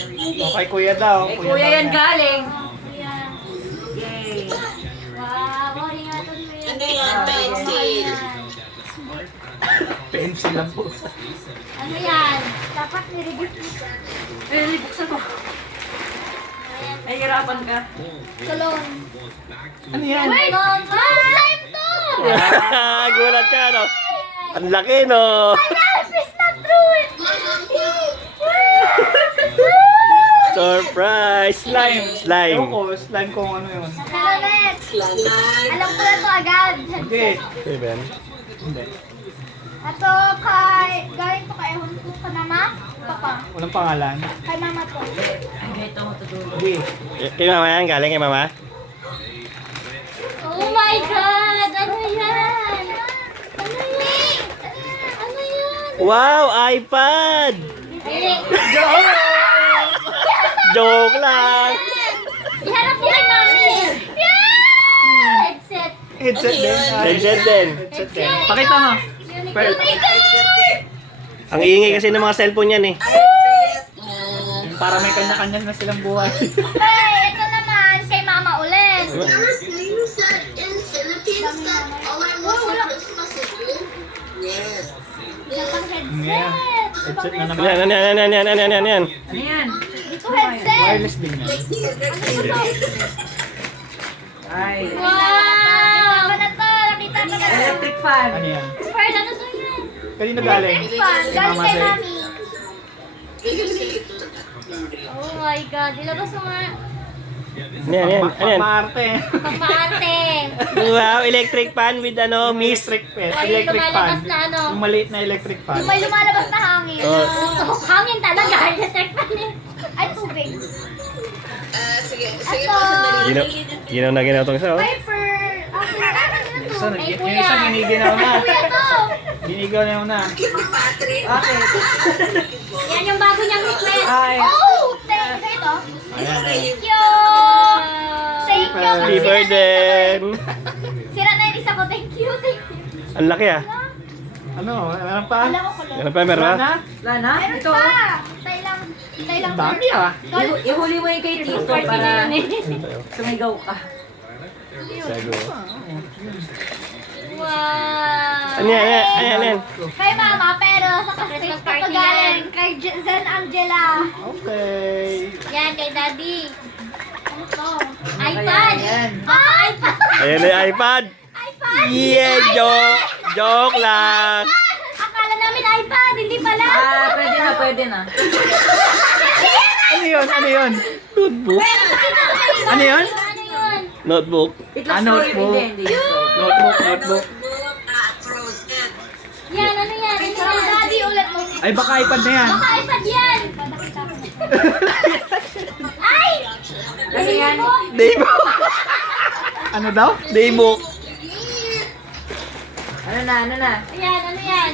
Okay, kuya daw. Kay kuya yan galing. Yay. Wow, ingatan mo yan. Ano yan? Pencil. Pencil lang po. Ano yan? Dapat nireview mo. Eh, buksan mo. Nahihirapan ka. Kulon. Ano yan? Wait! Slime to! Gulat ka, no? Ang laki, no? It's not true! Surprise! Slime. Slime. Ewan ko, slime kung ano yun. Hello, next. Laman. Alam ko na to agad. Hindi. Okay, Ben. Hindi. Ito kay, galing to kay Ewan ko mama? Papa. Walang pangalan. Kay mama to. Ay, ganito mo tutulog. Hindi. Kay mama yan? Galing kay mama? Oh my God! Ano yan? Ano yan? Ano yan? Wow! iPad! Joke lang! Iharap mo kay mami. Yeah! Headset. Headset din. Headset din. Headset din. Pakita mo. Pero, Oh my God! Ang ingay kasi ng mga cellphone yan, eh. para may kanya-kanya na silang buhay. Hey, ito naman kay mama ulit. Yes. Isang Yeah. headset. Headset na naman. Yan. Ano yan? Ito headset. Wireless din yan. Ay. Wow! Nakita ko na to. Nakita ko na to. Electric fan. Ano yan? Pearl, ano to yan? Kanino galing? Electric fan. Kay Galing Mama kay Beth. mami. Oh my God. Ilabas mo nga. Yan. Maarte. Pagmaarte. Wow, electric fan with ano, mist. Electric fan. Ay, Electric fan. lumalabas na ano. Yung maliit na electric fan. Yung may lumalabas na hangin. Oh. So, hangin talaga. Electric fan yun. Ay, tubig. Sige Ito. po, sandali. Ginaw na ginaw tong isa, oh. Piper. Isa, Ay, yung isa giniginaw na. Ay, kuya to. Ginigaw na yun na. Patrick. Okay. Yan yung bago niyang request. Ay. Oh! Thank you ito. Ayan. Thank you! Thank you. Happy Happy birthday! Sira na yung isa ko. Thank you. Thank you. Ang laki, ah. Ano? Ano pa? Alam ko kulot. Ano pa, meron ba? Wala na? Wala na? Meron Ito. pa. Tay lang. Tay lang. Ang dami ah. Ihuli mo yung kay Tito para sumigaw ka. Sago. Wow. Ano yan? Kay mama, pero sa Christmas party galing kay Zen Angela. Okay. Yan, kay daddy. Ano to? Ayan, iPad. ayan. Ah, iPad. Ayan na yung iPad. iPad. Yeah, joke lang. Akala namin iPad, hindi pala. Ah, pwede na. Ano yun? Ano yun? Notebook. Ano yun? Ano yun? Notebook. Itlas Ano story. po? Hindi. Notebook. Frozen. Yan, ano yan? Ano yan? Daddy, ulit mo. Ay, baka iPad na yan. Baka iPad yan. Ay! Ano yan? Daybook. Ano daw? Daybook. Ano na? Ayan, ano yan?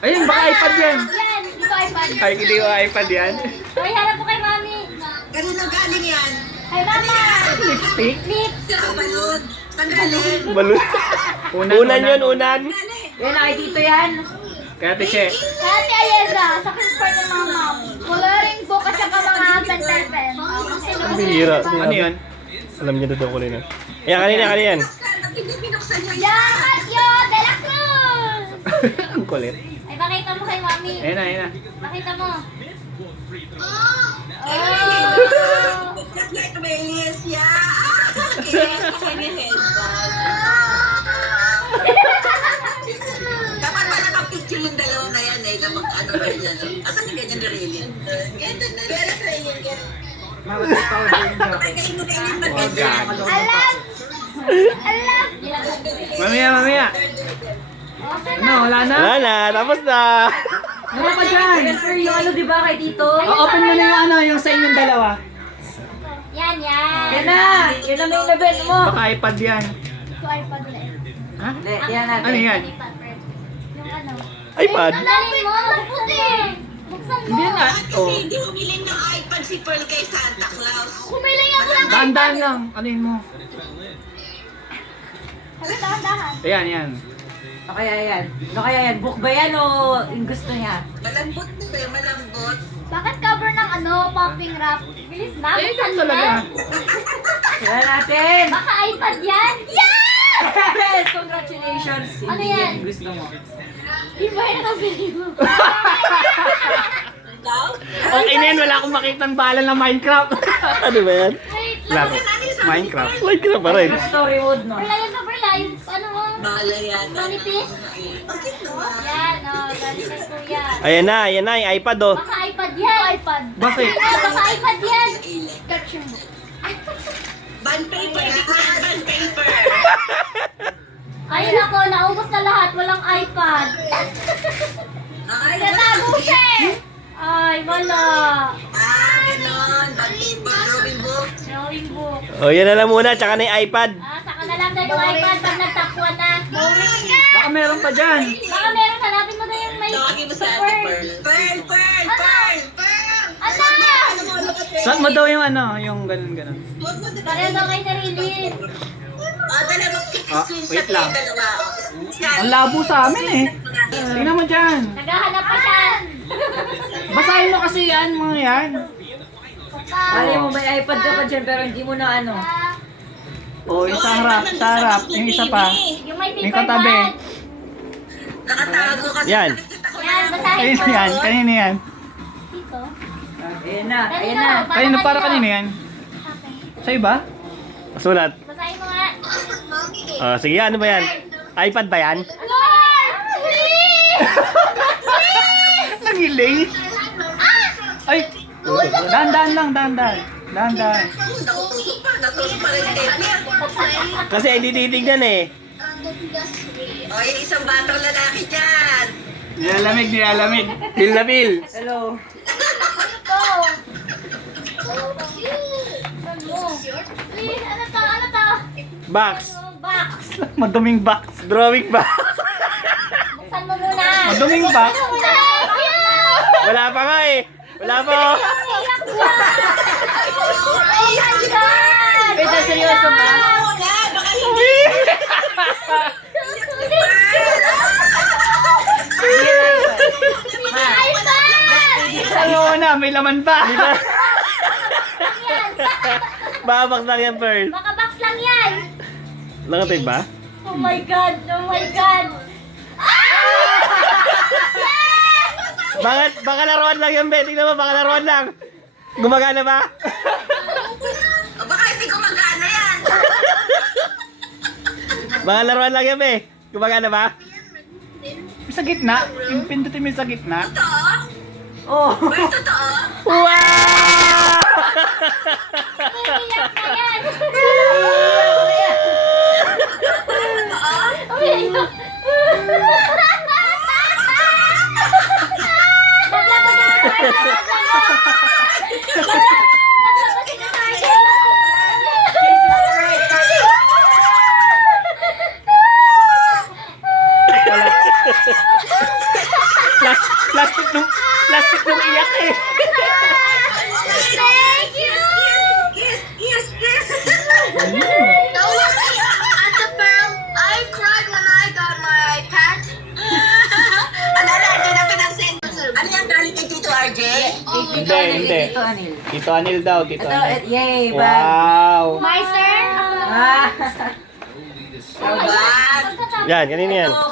Ayun, baka iPad yan. Yan, dito iPad. Ay, hindi ko iPad yan. Ay, harap po kay mami. Kanino galing yan? Kay mama. Lipstick. Lips. Balon. Tanggalin. Balon. Unan yun, unan. Yan, kay Tito yan. Kaya Tishe. Ate Ayeza, sa Christmas ng mga mom. Coloring book at saka mga pen. Ang bihira. Ano yun? Alam niya doon ko rin. Ayan, kanina yan. Hindi binuksan niya yan. Yan, Casio de la Cruz. Ang kulit. Ay, pakita mo kay mami. Ayun na. Pakita mo. Oh. Like Melisya. Kaya headband. Dapat pala kapicture yung dalawa na yan eh. Kapag ano ganyan. Asan yung ganyan na Raylin? Ganyan na Raylin. Kainin na ganyan. Alam! Alam! Mamaya. Okay Ano, na. wala na? Wala na, tapos na. Ano pa dyan? Remember yung ano, di ba, kay Tito? Open mo na yung ano, yung sa inyong dalawa. Yan, yan. Yan na! Yan na yung event mo! Baka iPad yan. Ito iPad ulit. Ha? Hindi, yan natin. Ano yan? Yung ano? iPad. Ang dali mo, puti. Buksan mo. Hindi na. Kasi Oh. hindi humiling ng iPad si Pearl kay Santa Claus. Kumilay ako ng Dahan-dahan lang. Ano yun mo? Sabi, dahan-dahan. Ayan. Ano kaya yan? Ano kaya yan? Book ba yan o yung gusto niya? Malambot na ba? Malambot. Bakit cover ng ano, wrapping wrap. Bilis na. Eh, Buksan ikaw mo talaga. na. Wala natin. Baka iPad yan. Yeah! Yes! Congratulations! Ano Hindi yan? yung gusto mo. Iba yung nakabili mo. Okay na yan, wala akong makitang bala ng Minecraft. Ano ba yan? Wait Laro. lang. Minecraft. Minecraft pa rin. Story mode, no? Perla yun na Perla. Yung ano mo. Bahala yan. Manipis. Bakit naman? Yan, galing kay kuya. Ayan na, yung iPad oh. Baka iPad yan. iPad. Bakit? Baka iPad yan. Catch mo. Band paper yan. Band paper. Ayun ako, naubos na lahat. Walang iPad. Ay, Nagtatago siya eh. Ay, wala. Ganon. Band paper. Drawing book. Drawing book. O, yan na lang muna, tsaka na yung iPad. Saka na lang tayo yung iPad pag nagtakpuan na. Baka meron pa dyan. Baka meron, hanapin mo na yung may... Tawagin mo sa ate Pearl. Pearl, Pearl, Pearl, Pearl. Ano? Saan mo daw yung ano, yung ganun-ganun. Pareho daw kayo narilin. Dala mo. Wait lang. Dalawa. Ang labo sa amin eh. Tingnan mo dyan. Naghahanap pa siya. Basahin mo kasi yan, mga yan. Mali mo, may iPad ka pa dyan, pero hindi mo na ano. O, yung sa harap, sa harap. Yung isa pa. Yung may Yung paper katabi. bag. Nakatago kasi. Yan. Yan, basahin Kanina mo. yan, kanina yan. Dito. Ayan na, ayan na. Kanina, para kanina yan. Sa iba? Sulat. Basahin mo nga. Sige, ano ba yan? iPad ba yan? Lord! Please! Nagiling. Ay! Dahan-dahan lang, dahan-dahan. Dahan-dahan. Nakutusok pa. Natusok pa rin yung tape niya. Kasi hindi titignan eh. O, yung isang batang lalaki dyan. Nilalamig, nilalamig. Feel na feel. Hello. Ito. Ano mo? Please, ano to? Ano to? Box. Box. Maduming box. Drawing box. Buksan mo muna. Maduming box. Wala pa nga eh. Wala pa oh. Iyak siya. Oh my God! Wait, seryoso ba? Wala, baka hindi. Ayaw na, may laman pa. Babak lang yan, Pearl. Baka box lang yan. Nakatay ba? Oh my God! Oh my God! Baka laruan lang yan, Be. Tingnan mo, baka laruan lang. Gumagana ba? O, baka hindi gumagana yan. Baka laruan lang yan, Be. Gumagana ba? Sa gitna, yung pindutin mo yung sa gitna. Totoo? Oh. Pearl, totoo? Wow! Iyak na yan! Totoo? Umiiyak. Naglabas na tayo! Naglabas na tayo! Plastic nung iyak eh. Thank you! Yes, yes. Ate Pearl, I cried when I got my iPad. Ano na, dyan na pinag-send. Ano yan, galing kay Tito RJ? Tito Anil, Hindi. Tito Anil. Tito Anil daw, Tito Ito, Anil. yay, bag. Wow! My turn? Ah. Bag. Yan, kanina yan. Ito,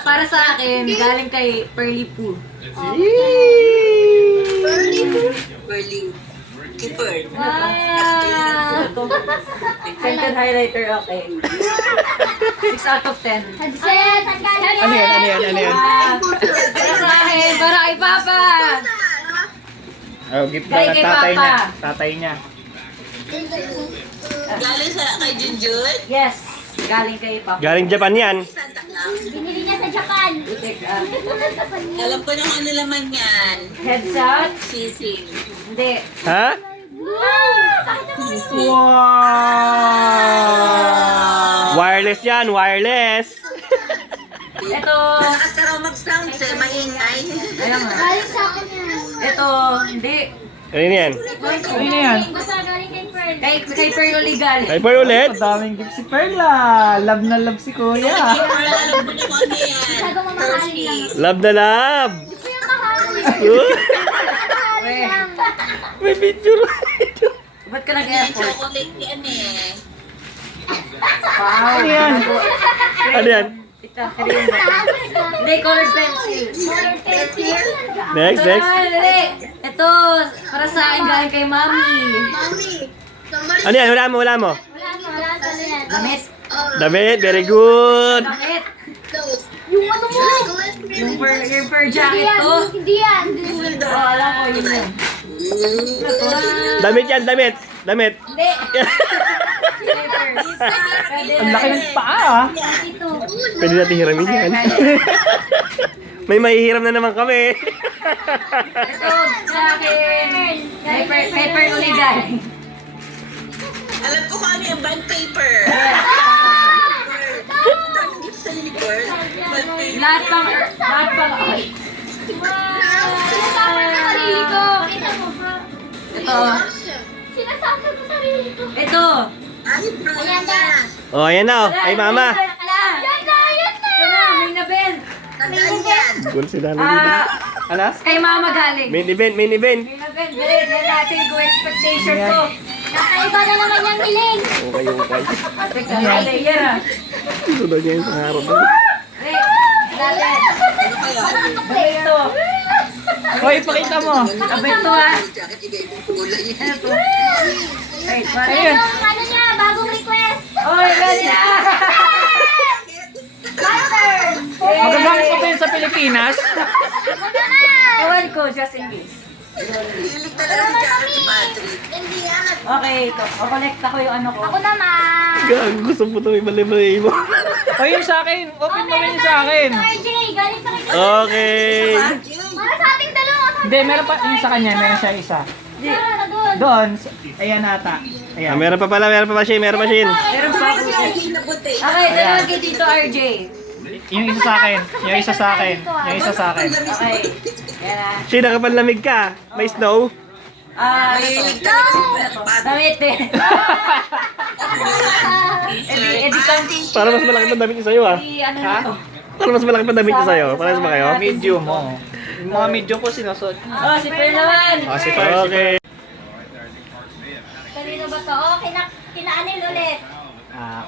para sa akin, galing kay Pearly Poo. Berlin. Kay Pearl. Wow! Scented highlighter, okay. 6 out of 10. Hadset, ang galing Ano yan, ano yan, ano yan? Para sa akin, para kay Papa. Oh, gift daw Galing ng kay tatay Papa. niya. Tatay niya. Galing sa kay Junjun. Yes, galing kay Papa. Galing Japan yan. Santa Claus. Binili niya sa Japan. Alam ko na kung ano laman yan. Headshot? Sisig. Hindi. Ha? Wow! Wireless yan, wireless. Ito, Malakas ka raw mag-sounds eh, maingay. alam mo. Galing sa akin yan. Ito, hindi. Kanina yan. Ano yan? Basta galing kay Pearl. Kay Pearl ulit galing. Ay, Pearl ulit. Ang daming gift si Perla. Love na love si Kuya. Alam ko na kung ano yan. Masyadong mamahalin lang. Love na love. Gusto yung mahalin. Uh. Mahalin lang. May picture. Ba't ka Yan, nag-airport? chocolate yan eh. Wow. Ano yan? Ano yan? Ito, karin ba? Hindi, colored pencil. Next, Ito next. naman, dali. Ito, para sa akin, galing kay Mami. Ano yan? Wala mo, wala mo. Damit. Damit, very good. Damit. Yung ano mo? Yung fur jacket to. Hindi yan. Oh, alam ko, yun yun. Damit yan, damit. Damit. Hindi. Slippers. Pwede Ang laki na. ng paa ah. Dito. Pwede natin hiramin yan. May mahihiram na naman kami. Ito, sa akin. Paper uligan. Alam ko kung ano yung bond paper. Lahat pang, ay. Sinasama ko sarili ko. Kita mo ba? Ito. Sinasama ko sarili ko. Ito. Ayan na. Oh, ayan na. Oh. Ay, mama. Yan na. Yan na, yan na. Ito na, may na-bend. Gul sila na dito. Alas? Kay mama galing. Main event, main event. May na-bend. Galing, yan natin kung expectation ko. Kakaiba na naman yung hiling. Okay, okay. Teka, galing, yan ah. Sunod niya yung pangarap. Natin. Ito. Hoy, pakita mo. Abay ito ah. Ano to? Wait, what? Ayun. Yung ano niya, bagong request. Oy, galing na. Pattern. Magagamit mo ba yun sa Pilipinas? Ako na na. Ewan ko, just in case. Hilig talaga ni Jacket si Patrick. Hindi yan. Okay, ito. O-collect ako yung ano ko. Ako naman. Gago, gusto mo ito may mali-mali mo. Hoy, yung sa akin. Open mo rin yung sa akin. RJ, galing sa kanya. Okay. Para sa ating dalawa. Hindi, meron pa yung sa kanya. Meron siya isa. Para doon. Doon. Ayan ata. Ah, Ayan. meron pa pala, meron pa machine, meron pa machine. Meron pa ako. Okay, ito naman kay Tito RJ. Yung isa sa akin. Yung isa sa akin. Yung isa sa akin. Okay. Yan na. Shane, nakapanlamig ka. May snow. Ah, Hilig ito. talaga si Patrick. Damit eh. Edi kanti. Para mas malaki pa damit niya sa'yo ah. Edi ano na to. Para mas malaki pa damit niya sa'yo. Parehas ba kayo? Medium mo. Yung mga medium ko sinusot. Oh, si Per naman. Oh, si Per. Okay. Kanino ba to? Oh, kinaanil ulit. Ah,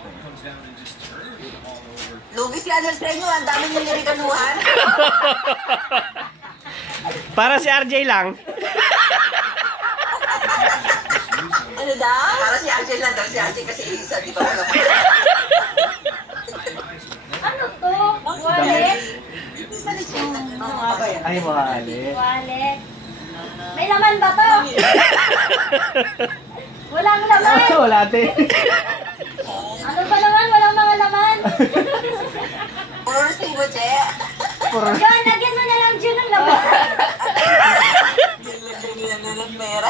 Lugi si Anel sa inyo, ang dami niyo nirikanuhan. Para si RJ lang. Ano daw? Para si Angel lang daw, si Angel kasi isa, di ba? Ano to? Wallet? ay, wali. Wallet. May laman ba to? Walang laman. Wala din. Ano ba naman? Walang mga laman. Puro resibo, Che. John, lagyan mo na lang Jun ng laman. Nilalang pera.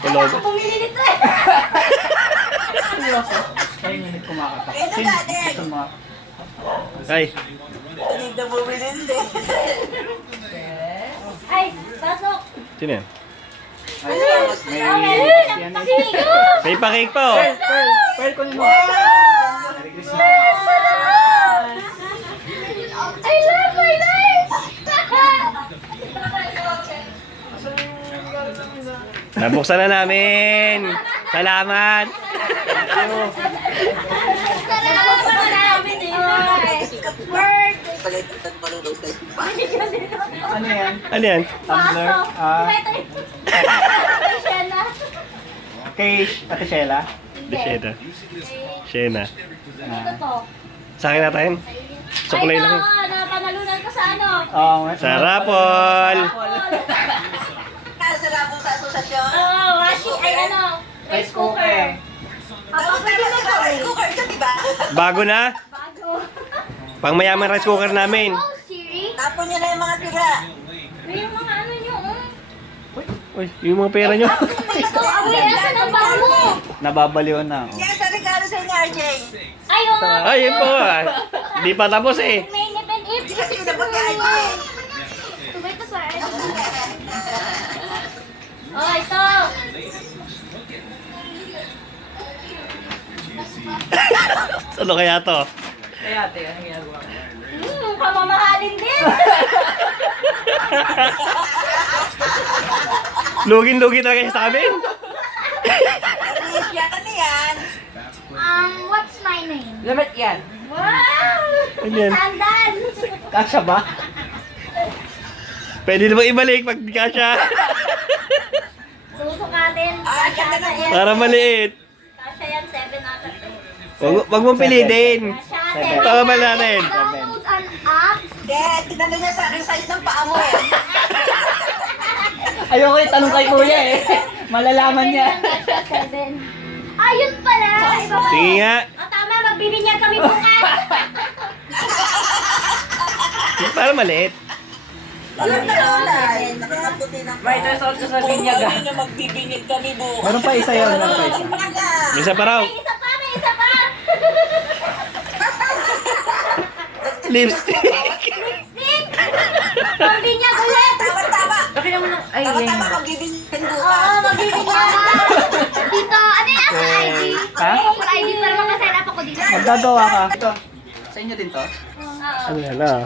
Kaya ako pumili nito eh. Seryoso. Kaya yung kumakatak. Ito Sino? natin. Ito mo. Ay. Hindi na bumili din. Ay, pasok. Sino yan? Ay, Okay, may yan. napakiligo. May pa-cake pa oh. Pearl, kunin mo. Merry Christmas. I love my life. Nabuksan na namin. Salamat. Salamat pa namin eh. Birthday. Palitan mo rin daw sa iba. Ano yan? Ano yan? Tumbler? Pasok. Ay, siya na. Kay Ate Shela? Shena. Shena. Dito to. Sa akin natin. Sa kulay Ay, lang. napanalunan ko sa ano. Oo. Sa rapol. Kasarap mo sa asosasyon. Oo, washing, ay ano, rice cooker. Tapos Pwede naman na ikaw, rice cooker ka, diba? Bago na. Bago. Pang mayaman rice cooker namin. Oh, Siri. Tapon niyo na yung mga tira. Yung mga ano nyo, Uy, yung mga pera nyo. Ito, amoy, asan ang bag mo? Nababaliw na. Yan sa regalo sa inyo, RJ. Ay, oo nga. Ay, yun po ah. Hindi pa tapos eh. May event if. Hindi kasi sa pagka-RJ. Tubay to sa Oh, ito. Ano kaya to? Kaya ate, anong ginagawa mo? pamamahalin din. Lugin-lugi talaga siya sa amin. Ano yan? What's my name? Lamit yan. Wow! Ano yan? Sandal! Kasya ba? Pwede naman ibalik pag di kasya. Susukatin. Ah, Kasya ganda na naman. yan. Para maliit. Kasya yan, 7 out of 10. Wag mong pilitin. Kasya, 7 Tama ba natin? Download an app. Dad, tinanong niya sa akin size ng paa mo eh. Ayoko itanong kay kuya eh. Malalaman niya. Kasya, 7. Ayun pala. Iba pa. Sige nga. O tama, magbibinyag kami bukas. Para maliit. Alam na wala. Nakakaputi ng May result ko sa binyag ah. na magbibinyag kami bukas. Meron pa isa yun. Meron pa isa. May isa pa raw. May isa pa, may isa pa. Lipstick. Lipstick. Pambinyag ulit. Tama-tama. Laki naman ng... Ay, yan. Tama-tama magbibinyag bukas. Oo, magbibinyag. Dito, ano yung Apple ID? Ha? Apple ID para makasign up ako dito. Magdadawa ka. Ito. Sa inyo din to? Oo. Ano yan ah?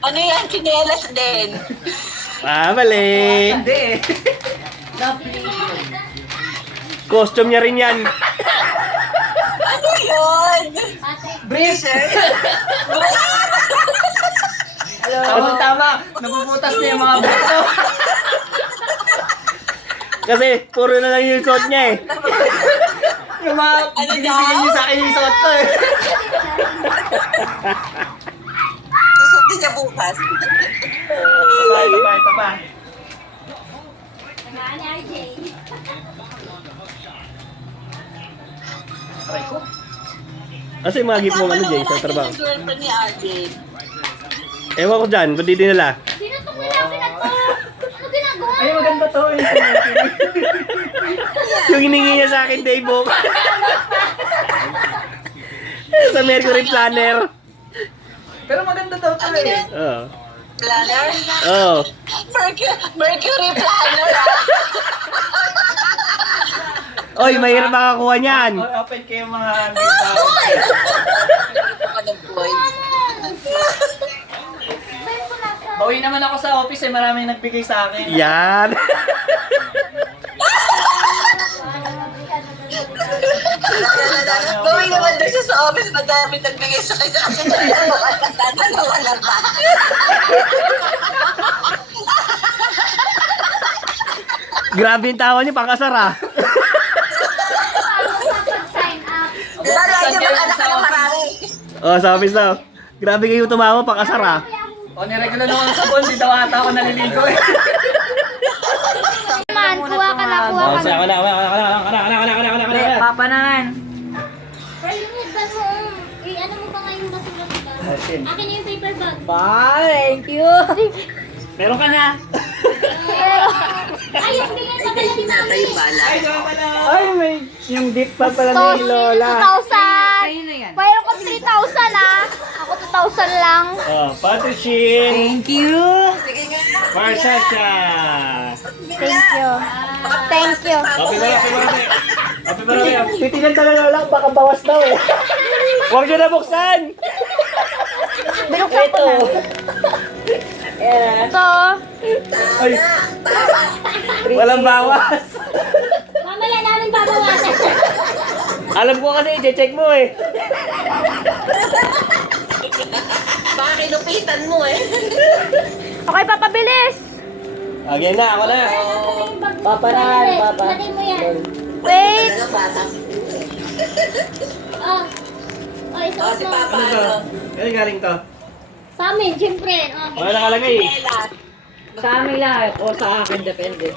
Ano yan? Chinelas din. Ah, mali. Hindi eh. Costume niya rin yan. Ano yun? Brief! Tama. Napuputas na yung mga buto. Kasi puro na lang yung suot niya eh. Yung mga binibigyan niyo sa akin yung suot ko eh. Susundin niya bukas. Ito pa. Ano, RJ? Aray ko. Kasi yung mga gift mo ano Jay sa trabaho. Yung girlfriend ni RJ. Ewan ko dyan, kung di dinala. Sino itong pinagpinag ko? Ano ginagawa? Ay, maganda to eh. Yung hiningi niya sa akin, Daybook. Sa Mercury Planner. Pero maganda daw to eh. Oo. Planner? Oo. Mercury planner ah. Oy, mahirap makakuha niyan. Open kayo mga dito. Ano boy? Bayan ko nasa. Bawi naman ako sa office eh. Maraming nagbigay sa akin. Yan. Gawin naman doon siya sa office, madami nagbigay sa kanya kasi dalawa lang ba? Grabe yung tawa niya, pakasar ah. Sign up. Lalo niya mag-anak ka ng marami. Oh, sa office na. Grabe kayo tumawa, pakasar ah. O, niregulo na ako sa sabon. Di daw ata ako naliligo eh. Man, kuha ka na, kuha ka na. Hindi, papanahan. Pero yung headband mo, ano mo ba ngayon basura nila? Akin. Akin na yung paper bag. Bye, thank you. Meron ka na. Ay, yung bigay pa pala ni Mami. Ay, gawa pala. Ay, may yung gift pa pala Tos, 2,000. Kayo na yan. Mayroon ko 3,000 ah. Ako 2,000 lang. Oh, Patrichin. Thank you. Sige nga. Marsasha. Thank you. Thank you. Happy birthday. Happy birthday. Titigan talaga lang. Baka bawas daw eh. Huwag nyo na buksan. Binuksan ko na. Ito. Ay, walang bawas. Mamaya namin babawasan. Alam ko kasi, i-check mo eh. Baka kinupitan mo eh. Okay, papabilis. Okay na, ako na. Papanahan, papa. Ilagay mo yan. Wait. Talaga bata. Oh. Oh, isuot Oh, si mo. Papa Ano to? ano? Ano galing to? Sa amin, siyempre. Oh. Wala nakalagay. Chinelas. Sa amin lang o sa akin, depende.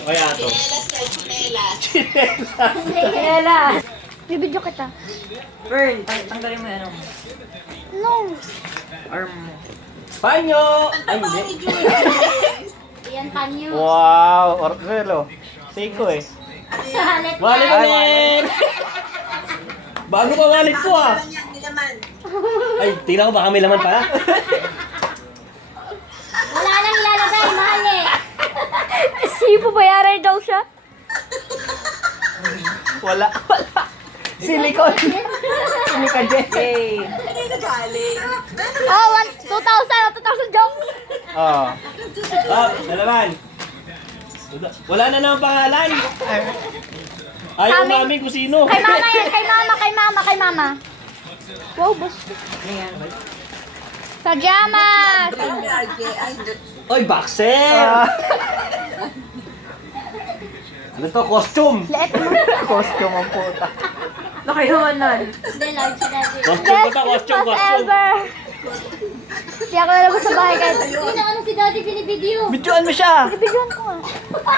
Kaya to. Chinelas kay chinelas. Kela. Bibidyo kita. Fern, tanggalin mo yung ano mo. No. Arm mo. Panyo! Ay, Papa hindi. ni Julie. Yan, panyo. Wow, Orfelo. Seiko eh. Halit Wallet na. ulit! Bago pa wallet ko ah. Ano yan, hindi naman. Ay, tingnan ko baka may laman pala. Wala nang ilalagay, mahal eh. Sipo, bayaran daw siya. Wala. Silicon. Silicon jet. Yay! Hindi ka galing. Oh, 2,000 joke. Oh. Oh, nalaman. Wala na naman pangalan. Ayaw Kami. namin kung sino. Kay mama yan, kay mama. Wow, boss. Pajamas. Oy, boxer! Ano to? Costume! Liit mo. Costume ang puta. Nakayawanan. Hindi, large si daddy. Costume ba to? Best Costume, Christmas costume! ever. Hindi ako nalabas sa bahay guys. Ano si daddy binibideo? Bidyoan mo siya. Binibidyoan ko nga.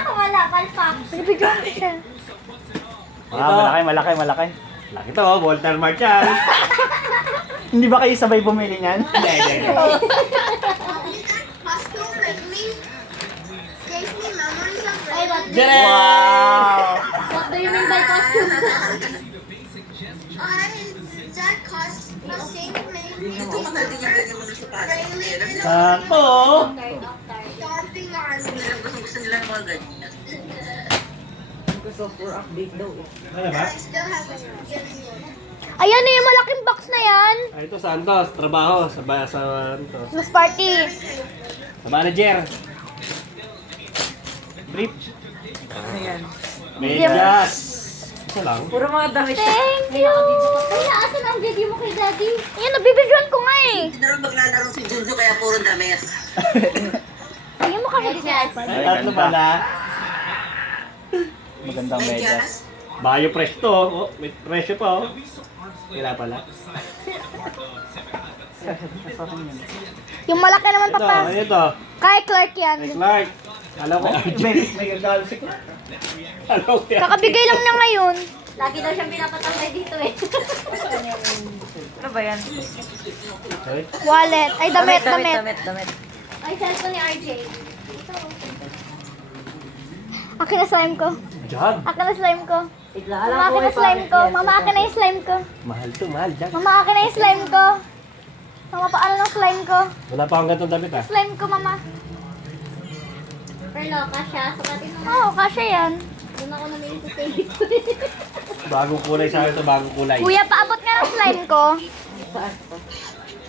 Wala, palpak. Binibidyoan ko siya. Malaki. Laki to, Walter Mart yan. Hindi ba kayo sabay bumili niyan? Hindi. Ay, what Wow! do you mean by costume? Ito mahal din yung ganyan mga sapatos. Sakto! Gusto nila ng mga ganyan. Gusto for update daw eh. Ano ba? Ayan na yung malaking box na yan. Ay, ito, Santos. Trabaho. Sa Mas party. manager. Brief. Ayan. Medyas. Isa lang. Puro mga damit. Thank you. Kaya asan ang video mo kay daddy? Ayan, nabibidyoan ko nga eh. Hindi na rin maglalaro si Junjo kaya puro damit. Ayan mo kami sa iPad. Ay, tatlo pala. Magandang medyas. Bayo fresh to. Oh, may presyo pa oh. Kila pala. Yung malaki naman, Ito, papa. ano ito? Kay Clark yan. Kay Clark. Alam ko. May gagalo si Clark. Alam ko yan. Kakabigay lang niya ngayon. Lagi daw siyang pinapatambay dito eh. Ano ba yan? Okay. Wallet. Ay, damit. Damit. Ay, cellphone ni RJ. Akin na slime ko. Diyan. Akin na slime ko. Tigla, Mama, akin na slime ko. Mama, akin na yung slime ko. Mahal to, mahal. Diyan. Mama, akin na yung slime ko. Mama, paano ng slime ko? Wala pa akong ganitong damit ah. Slime ko, mama. Pero, kasha. Sukatin mo. Oo, kasha yan. Doon ako namili sa saving ko. Bagong kulay sa akin to, bagong kulay. Kuya, paabot nga ng slime ko.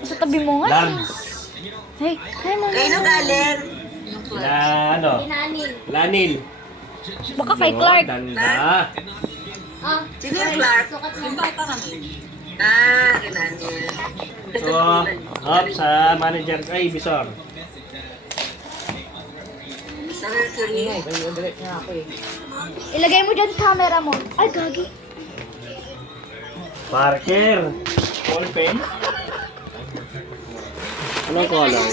Sa tabi mo nga. Lance. Hey, mama. Kayo na galing. Na ano? Pinanil. Lanil. Baka kay Clark. Ganda. Ah, Sino yung Clark? sukat mo. Kinanil. So, up sa manager. Ay, Bisor. Sa Mercury. Direct nga ako eh. Ilagay mo dyan camera mo. Ay, gagi. Parker. Ball pen. Anong color?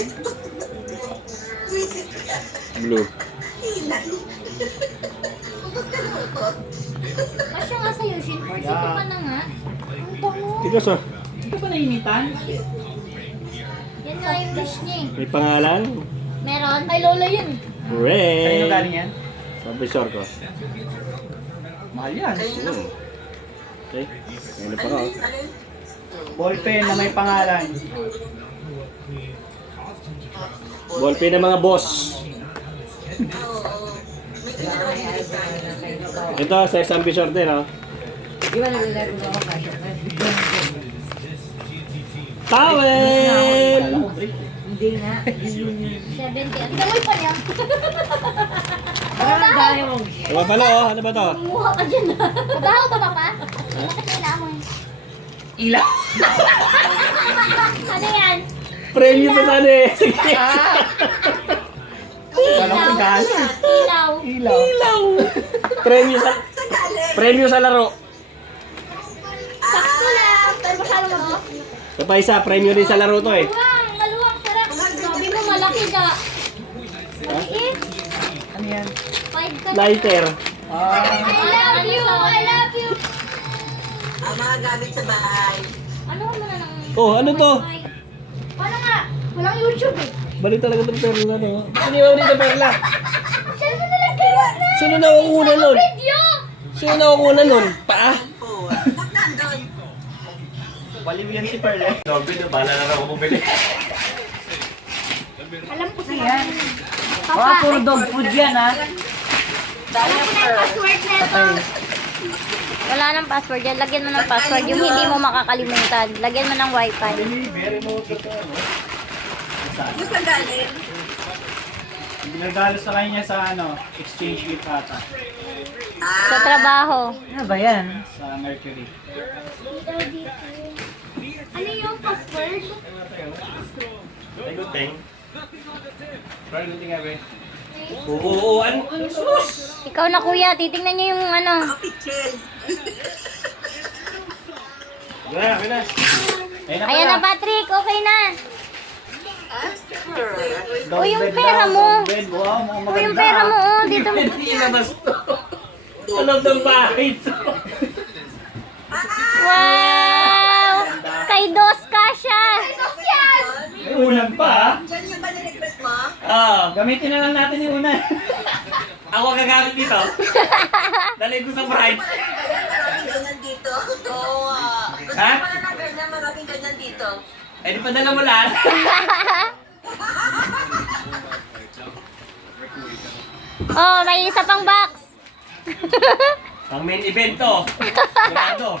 Blue. Masya nga sa'yo, Shin. 42 ka na nga. Ang tango. Ito sa. Hindi ba nainitan? Yan nga yung wish niya eh. May pangalan? Meron. Kay Lola yun. Ray. Kanino galing yan? Sa Bisor ko. Mahal yan. Okay. Ano pa ako? Ball pen na may pangalan. Ballpen ng mga boss. Ito sa isang Bisor din, oh. Di ba naglalaro mo ako kasha? Towel! Hindi nga. 70. Ang dami pa niya. Parang ang dami mong Ano pala, oh? Ano ba to? Kumuha ka dyan ah. Kabaho ba, papa? Bakit may naamoy? Ilaw. Ano yan? Premium na sana eh. Sige. Walang regalo. Ilaw. Ilaw. Premium sa laro. Sakto lang. Pero masyado mo. Ito pa isa, premium din sa laro to eh. Maluwang, sarap. Sabi mo malaki ka. Maliit. Ano yan? 5 ka. Lighter. Ah, I love you. Ang mga gamit sa bahay. Ano mo na ng... Oh, ano to? Paano nga? Walang YouTube eh. Balik talaga itong perla na. Sino yung ulit ng perla? Saan mo nalagay na? Sino nakukunan nun? Video! Sino nakukunan nun? Paa? Po. Ba't nandun? baliw yan si Pearl eh. Sabi na, bahala na ako bumili. Alam ko na yan. Baka Papa, puro dog food yan ha. alam ko na yung password na ito. Wala nang password yan. Lagyan mo ng password. Yung hindi mo makakalimutan. Lagyan mo ng wifi. Very mo ito. Yung saan galing? Nagdalo sa kanya sa exchange gift ata. Sa trabaho. Ano ba yan? Sa Mercury. Ano yung password? Ay, good thing. Pero hindi nga ba? Oo, ano? Sus! Ikaw na kuya, titingnan niyo yung Kapitchel. Wala, wala. Ayun Ayan na Patrick, okay na. Sure. O yung pera mo. Wow, O yung pera mo, oh, dito mo. Hindi ilabas to. Sa loob ng bahay to. Wow! Kay Dos Kasha. May ulan pa ha? Diyan yung ba ni-request mo? Gamitin na lang natin yung una. Ako ang gagamit dito. Dalhin ko sa bride. Maraming ganyan dito. Oo. Ha? Gusto mo na ganyan, maraming ganyan dito. Eh, di padala mo lahat. Oh, may isa pang box. Ang main event to. Sigurado.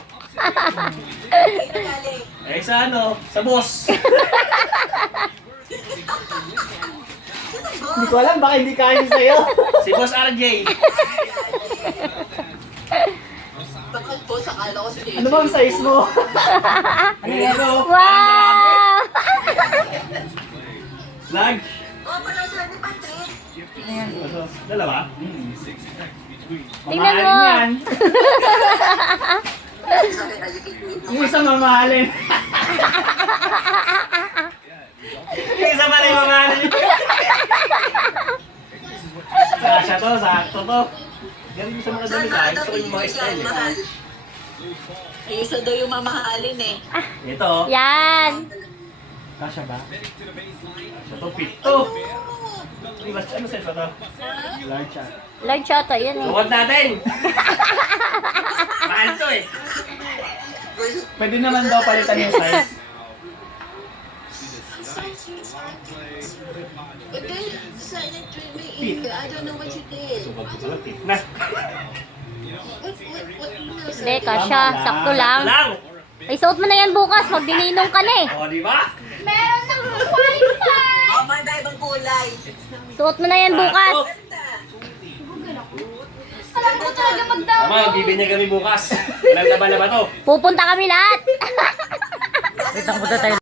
Galing. Eh, sa sa boss. Hindi ko alam, baka hindi kaya sa'yo. Si Boss RJ. Bakal po, sakala ko si Ano ba ang size mo? Ano yan? Wow! Lunch. Oh, pala sila ni Patrick. Dalawa? Tingnan mo. Mamahalin yan. Sorry, nagiging Yung isa mamahalin. Yung isa pa rin mamahalin. Kasha to, sakto to. Galing mo sa mga damit ha. Gusto ko yung mga style eh. Yung isa daw yung mamahalin eh. Ito oh. Yan. Kasha ba? Kasha to, fit to. Ano size ba to? Large siya. Large ata yan eh. Sukat natin. Mahal to eh. Pwede naman daw palitan yung size. But then, decided to remain. I don't know what you did. Sukat ko pala, fit na. What Hindi, kasha. Sakto lang. Lang! Ay, suot mo na yan bukas. Magdininong ka na eh. O, di ba? Meron ng wifi. Oh, may ibang kulay. Suot mo na yan bukas. Alam ko talaga Tama, bibigyan kami bukas. Ilang laban na ba to? Pupunta kami lahat. Wait lang, punta tayo